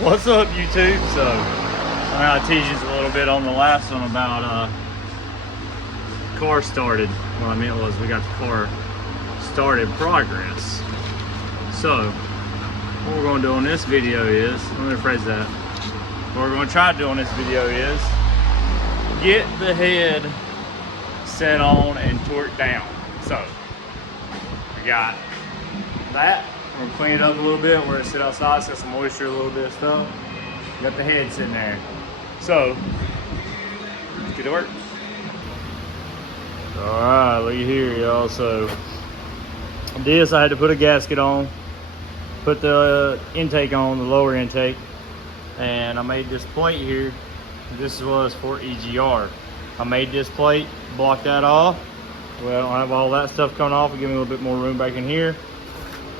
What's up, YouTube? So I teased you a little bit on the last one about car started. What I meant was we got the car started progress. So what we're going to do on this video is, let me rephrase that. What we're going to try to do on this video is get the head set on and torqued down. So we got that. We're gonna clean it up a little bit. We're gonna sit outside, set some moisture, a little bit of stuff. Got the head sitting there. So, let's get to work. All right, look at here, y'all. So, this I had to put a gasket on, put the intake on, the lower intake, and I made this plate here. This was for EGR. I made this plate, block that off. Well, I don't have all that stuff coming off. It'll give me a little bit more room back in here.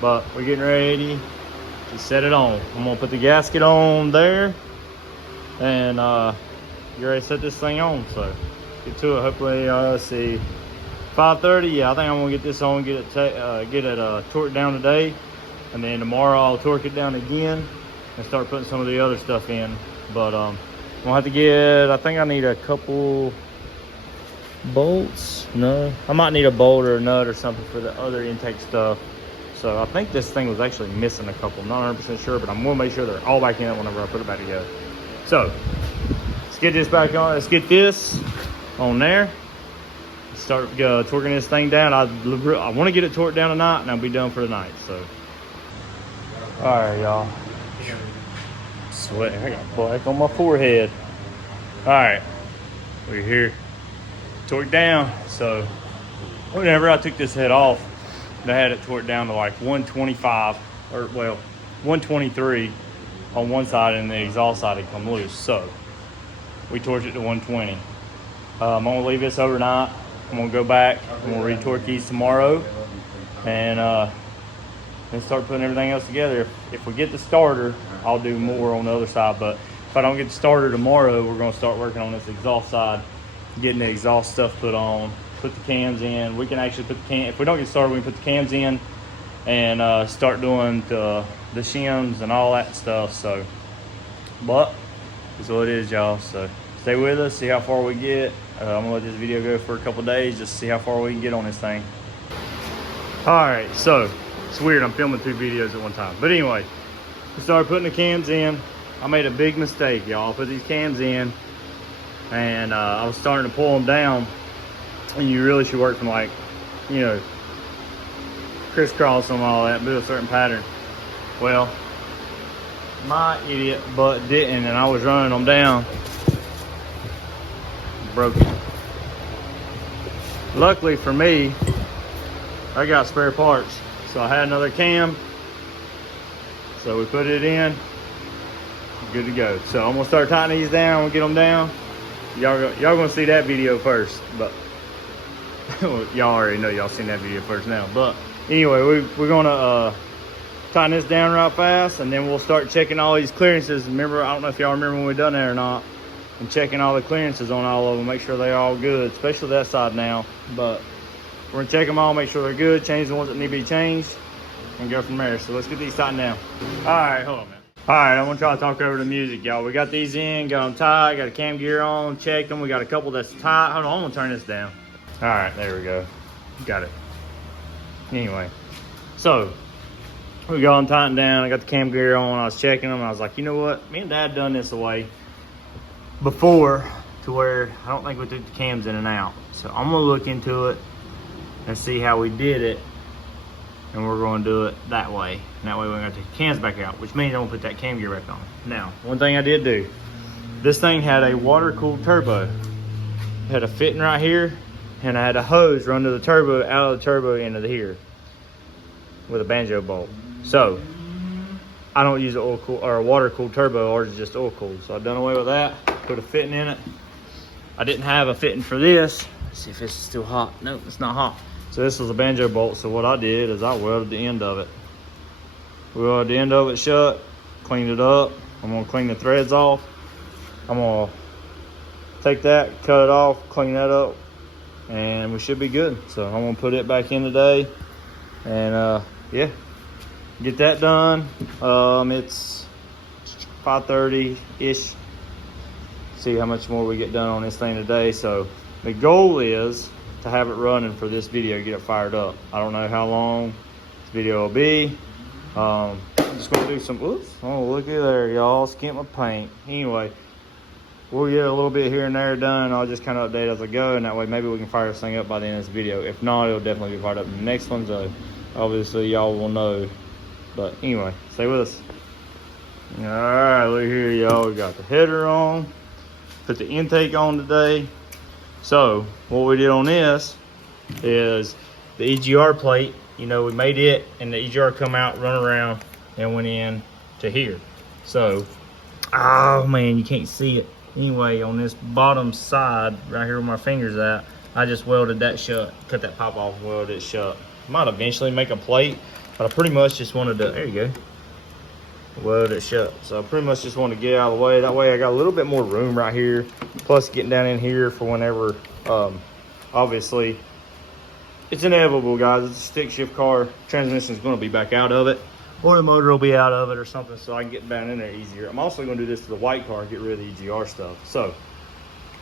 But we're getting ready to set it on. I'm gonna put the gasket on there and get ready to set this thing on. So get to it. Hopefully, let's see, 5:30. Yeah, I think I'm gonna get this on, get it torqued down today, and then tomorrow I'll torque it down again and start putting some of the other stuff in. But I'm gonna have to get. I think I need a couple bolts. No, I might need a bolt or a nut or something for the other intake stuff. So I think this thing was actually missing a couple. I'm not 100% sure, but I'm gonna make sure they're all back in it whenever I put it back together. So let's get this back on. Let's get this on there. Start torquing this thing down. I want to get it torqued down tonight, and I'll be done for the night. So, all right, y'all. Sweating. I got black on my forehead. All right, we're here. Torqued down. So whenever I took this head off, I had it torqued down to like 125, or well, 123 on one side, and the exhaust side had come loose. So we torqued it to 120. I'm gonna leave this overnight. I'm gonna go back. I'm gonna retorque these tomorrow, and then start putting everything else together. If we get the starter, I'll do more on the other side. But if I don't get the starter tomorrow, we're gonna start working on this exhaust side, getting the exhaust stuff put on. Put the cams in. We can actually put the cam. If we don't get started, we can put the cams in and start doing the shims and all that stuff. So, but it's what it is, y'all. So stay with us. See how far we get. I'm gonna let this video go for a couple days just to see how far we can get on this thing. All right. So it's weird. I'm filming 2 videos at one time. But anyway, we started putting the cams in. I made a big mistake, y'all. I put these cams in, and I was starting to pull them down. And you really should work from, like, you know, crisscross and all that, build a certain pattern. Well, my idiot butt didn't, and I was running them down. Broke it. Luckily for me, I got spare parts. So I had another cam. So we put it in. Good to go. So I'm gonna start tightening these down. We'll get them down. Y'all gonna see that video first, but y'all already know, y'all seen that video first now. But anyway, we're gonna tighten this down right fast, and then we'll start checking all these clearances. Remember, I don't know if y'all remember when we done that or not, and checking all the clearances on all of them, make sure they're all good, especially that side now. But we're gonna check them all, make sure they're good, change the ones that need to be changed, and go from there. So let's get these tightened down. All right, hold on, man. All right, I'm gonna try to talk over the music, y'all. We got these in, got them tight, got a cam gear on, checked them. We got a couple that's tight. Hold on, I'm gonna turn this down. All right, there we go. Got it. Anyway, so we got them tightened down. I got the cam gear on. I was checking them. I was like, you know what? Me and Dad done this away before to where I don't think we took the cams in and out. So I'm gonna look into it and see how we did it, and we're gonna do it that way. And that way we're gonna take the cams back out, which means I'm gonna put that cam gear back on. Now, one thing I did do, this thing had a water-cooled turbo. It had a fitting right here, and I had a hose run to the turbo, out of the turbo into here with a banjo bolt. So I don't use an oil cool or a water cooled turbo, ours is just oil cooled. So I've done away with that, put a fitting in it. I didn't have a fitting for this. Let's see if this is still hot. Nope, it's not hot. So this was a banjo bolt. So what I did is I welded the end of it. Welded the end of it shut, cleaned it up. I'm gonna clean the threads off. I'm gonna take that, cut it off, clean that up, and we should be good. So I'm gonna put it back in today, and yeah, get that done. It's 5:30-ish. See how much more we get done on this thing today. So the goal is to have it running for this video, get it fired up. I don't know how long this video will be. I'm just gonna do some, oops, oh, looky there, y'all, skimp my paint. Anyway, we'll get a little bit here and there done. I'll just kind of update as I go, and that way maybe we can fire this thing up by the end of this video. If not, it'll definitely be fired up in the next one, so obviously y'all will know. But anyway, stay with us. All right, look here, y'all. We got the header on, put the intake on today. So what we did on this is the EGR plate, you know, we made it and the EGR come out, run around, and went in to here. So, oh man, you can't see it. Anyway, on this bottom side, right here where my finger's at, I just welded that shut, cut that pop off and welded it shut. Might eventually make a plate, but I pretty much just wanted to, there you go, weld it shut. So I pretty much just want to get out of the way. That way I got a little bit more room right here, plus getting down in here for whenever, obviously it's inevitable, guys. It's a stick shift car. Transmission is going to be back out of it, or the motor will be out of it or something, so I can get down in there easier. I'm also going to do this to the white car, get rid of the EGR stuff. So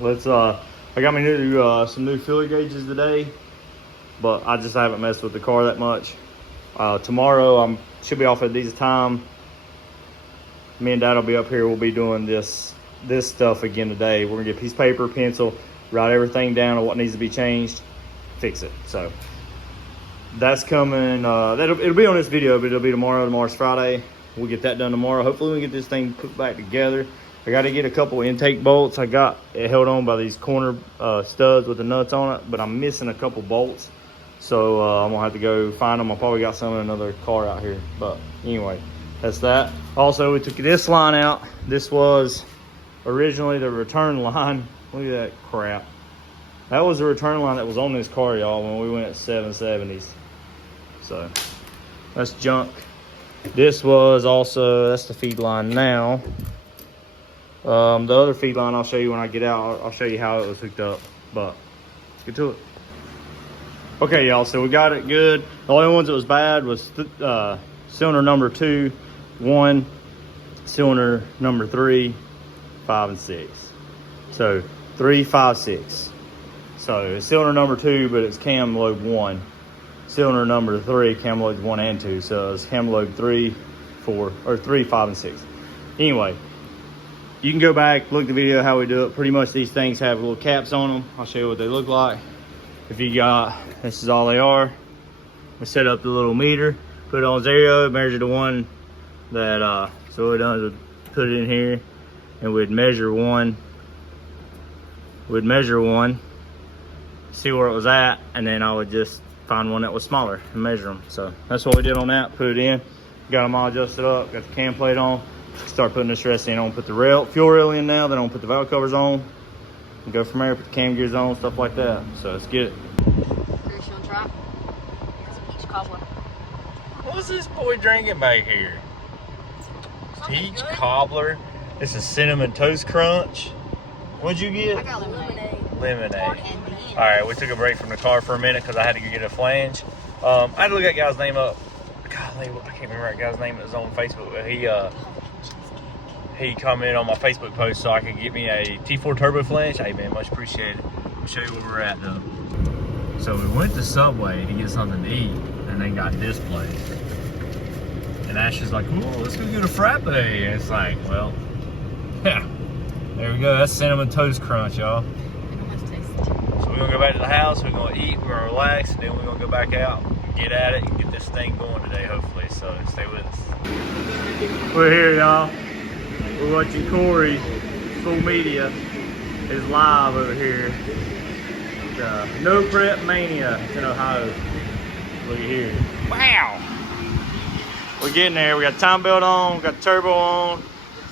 let's I got me new some new filler gauges today, but I just haven't messed with the car that much. Tomorrow I should be off at a decent time. Me and Dad will be up here. We'll be doing this stuff again today. We're gonna get a piece of paper, pencil, write everything down on what needs to be changed, fix it. So that's coming. It'll be on this video, but it'll be tomorrow. Tomorrow's Friday. We'll get that done tomorrow. Hopefully we can get this thing put back together. I got to get a couple intake bolts. I got it held on by these corner studs with the nuts on it, but I'm missing a couple bolts. So I'm gonna have to go find them. I probably got some in another car out here. But anyway, that's that. Also, we took this line out. This was originally the return line. Look at that crap. That was the return line that was on this car, y'all, when we went at 770s. So that's junk. This was also, that's the feed line now. The other feed line I'll show you when I get out. I'll show you how it was hooked up, but let's get to it. Okay, y'all, so we got it good. The only ones that was bad was cylinder number 2, 1, cylinder number 3, 5, and 6. So 3, 5, 6. So it's cylinder number 2, but it's cam lobe 1. Cylinder number 3, cam lobes 1 and 2. So it's cam lobe 3, 4, or 3, 5, and 6. Anyway, you can go back, look at the video how we do it. Pretty much these things have little caps on them. I'll show you what they look like. If you got, this is all they are. We set up the little meter, put it on 0, measure the one that, so what we done is we'd put it in here and we'd measure one. We'd measure one, see where it was at, and then I would just find one that was smaller and measure them. So that's what we did on that, put it in, got them all adjusted up, got the cam plate on, start putting this rest in. I'm gonna put the fuel rail in now, then I'm gonna put the valve covers on, and go from there, put the cam gears on, stuff like that. So let's get it. Chris, you wanna try? It's a peach cobbler. What's this boy drinking back here? Peach cobbler. This is cinnamon toast crunch. What'd you get? I got lemonade. Lemonade. All right, we took a break from the car for a minute because I had to go get a flange. I had to look that guy's name up. Golly, I can't remember that guy's name. It was on Facebook. He commented on my Facebook post so I could get me a T4 turbo flange. Hey man, much appreciated. I'll show you where we're at though. So we went to Subway to get something to eat and then got this place. And Ash is like, "Ooh, let's go get a frappe." And it's like, well, yeah, there we go. That's cinnamon toast crunch, y'all. So we're gonna go back to the house, we're gonna eat, we're gonna relax, and then we're gonna go back out, get at it, and get this thing going today, hopefully. So stay with us. We're here, y'all. We're watching Corey. Full Media is live over here. No Prep Mania in Ohio. Look at here. Wow! We're getting there. We got time belt on, we got turbo on,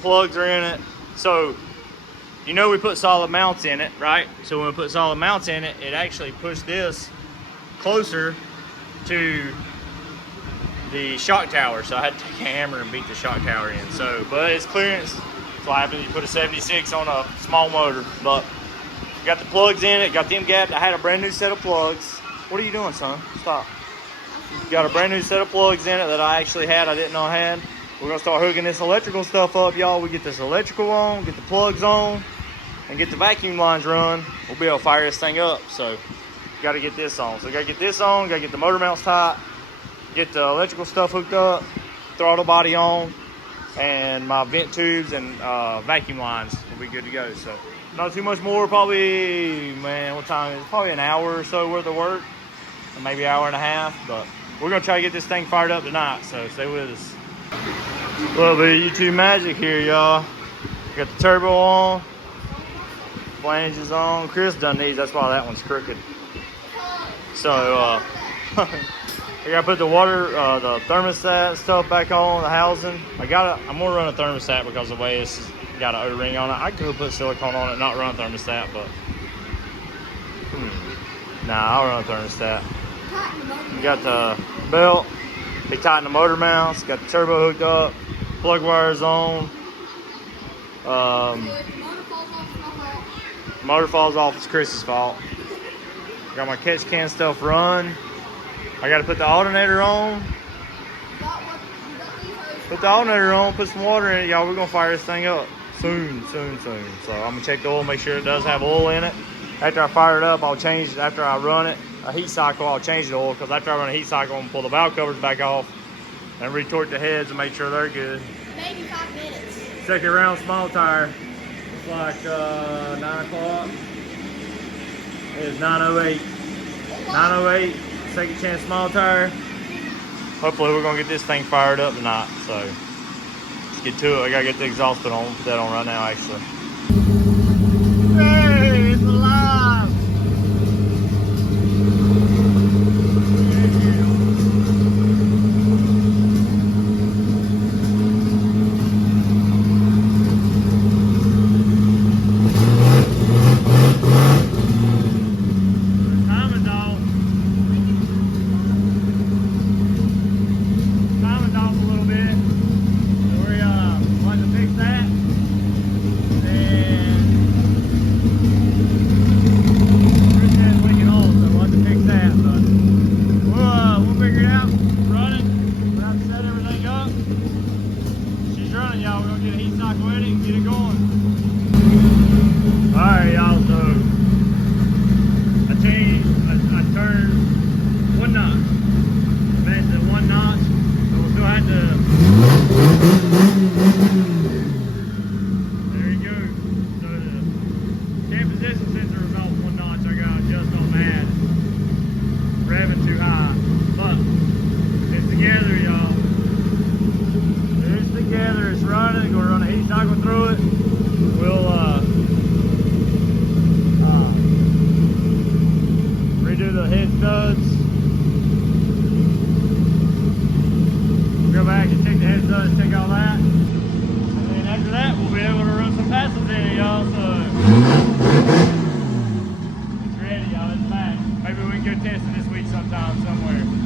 plugs are in it. So, you know we put solid mounts in it, right? So when we put solid mounts in it, it actually pushed this closer to the shock tower. So I had to take a hammer and beat the shock tower in. So, but it's clearance. That's what happens. You put a 76 on a small motor. But got the plugs in it, got them gapped. I had a brand new set of plugs. What are you doing, son? Stop. Got a brand new set of plugs in it that I actually had, I didn't know I had. we're gonna start hooking this electrical stuff up, y'all. We get this electrical on, get the plugs on, and get the vacuum lines run. We'll be able to fire this thing up. So got to get this on. So we got to get this on, got to get the motor mounts tight, get the electrical stuff hooked up, throttle body on, and my vent tubes and vacuum lines will be good to go. So not too much more, probably, man, what time is it? Probably an hour or so worth of work, or maybe an hour and a half, but we're gonna try to get this thing fired up tonight, so stay with us. A little bit of YouTube magic here, y'all. Got the turbo on, flanges on. Chris done these, that's why that one's crooked. So, I gotta put the water, the thermostat stuff back on, the housing. I'm gonna run a thermostat because of the way it's got an O-ring on it. I could put silicone on it, not run a thermostat, but nah, I'll run a thermostat. You got the belt, they tighten the motor mounts, got the turbo hooked up, plug wires on. Motor falls off, it's Chris's fault. Got my catch can stuff run. I gotta put the alternator on. Put the alternator on, put some water in it, y'all. We're gonna fire this thing up soon. So I'm gonna check the oil, make sure it does have oil in it. After I fire it up, I'll change it. After I run it, a heat cycle, I'll change the oil, because after I run a heat cycle, I'm gonna pull the valve covers back off and retort the heads and make sure they're good. Maybe 5 minutes. Second round small tire. It's like 9 o'clock. It is 9:08. 9:08, second chance small tire. Hopefully we're gonna get this thing fired up tonight. So let's get to it. I gotta get the exhaust put on. Put that on right now, actually. Hey, it's alive! It's ready, y'all. It's back. Maybe we can go test it this week sometime, somewhere.